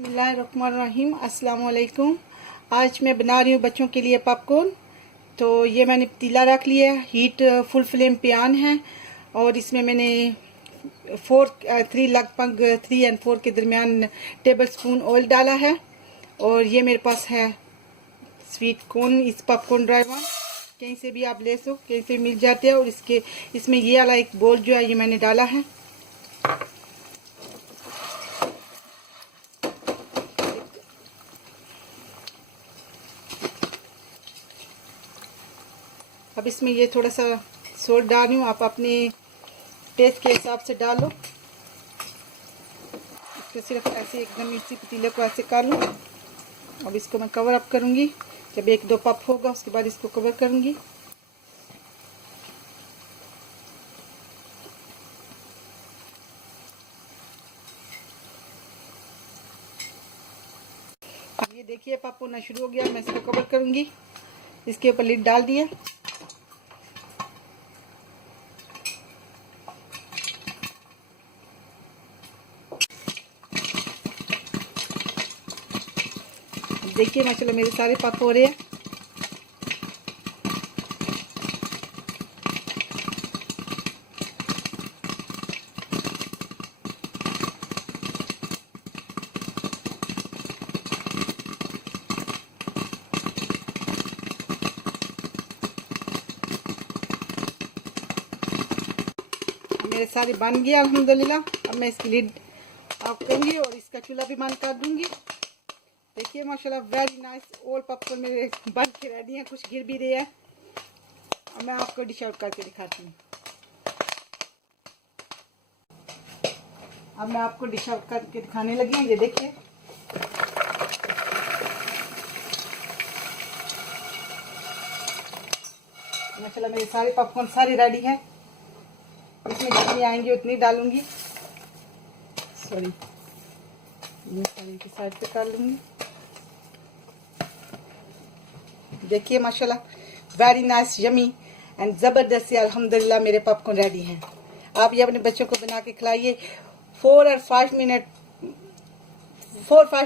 बिस्मिल्लाहिर्रहमानिर्रहीम। अस्सलाम वालेकुम। आज मैं बना रही हूँ बच्चों के लिए पॉपकॉर्न। तो ये मैंने पतीला रख लिया है, हीट फुल फ्लेम पे ऑन है और इसमें मैंने 3 और 4 के दरमियान टेबल स्पून ऑयल डाला है। और ये मेरे पास है स्वीट कॉर्न, इस पॉपकॉर्न ड्राइवर कहीं से भी आप ले सको, कहीं से मिल जाते हैं। और इसमें ये वाला एक बोल जो है ये मैंने डाला है। अब इसमें ये थोड़ा सा सोल्ट डाल रही हूँ, आप अपने टेस्ट के हिसाब से डालो। इसको सिर्फ ऐसे एकदम इसी पतीले को ऐसे कर लूँ। अब इसको मैं कवर अप करूँगी, जब 1-2 पफ होगा उसके बाद इसको कवर करूँगी। अब ये देखिए पफ होना शुरू हो गया, मैं इसको कवर करूँगी। इसके ऊपर लिड डाल दिया। देखिए माशाल्लाह मेरे सारे पफ हो रहे हैं। मेरे सारे बन गया अल्हम्दुलिल्लाह। अब मैं इसकी लिड ऑफ करूँगी और इसका चूल्हा भी बंद कर दूँगी। देखिए माशाल्लाह वेरी नाइस ऑल पॉपकॉर्न मेरे बन के रेडी हैं, कुछ गिर भी रहे हैं। अब मैं आपको डिश आउट करके दिखाती हूँ। अब मैं आपको डिश आउट करके दिखाने लगी हूँ। ये देखिए माशाल्लाह मेरे सारे पॉपकॉर्न सारे रेडी हैं। इसमें जितनी आएंगी उतनी डालूंगी। सॉरी, ये सारी की साइड पे कर लूंगी। देखिए माशाल्लाह वेरी नाइस यमी एंड ज़बरदस्त से अल्हम्दुलिल्लाह मेरे पॉपकॉर्न रेडी हैं। आप ये अपने बच्चों को बना के खिलाइए। 4-5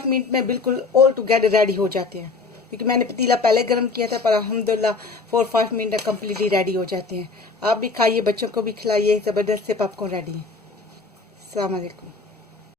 मिनट में बिल्कुल ऑल टुगेदर रेडी हो जाते हैं, क्योंकि मैंने पतीला पहले गर्म किया था। पर अल्हम्दुलिल्लाह 4-5 मिनट में कम्प्लीटली रेडी हो जाते हैं। आप भी खाइए, बच्चों को भी खिलाइए। ज़बरदस्त से पॉपकॉर्न रेडी है। अस्सलाम वालेकुम।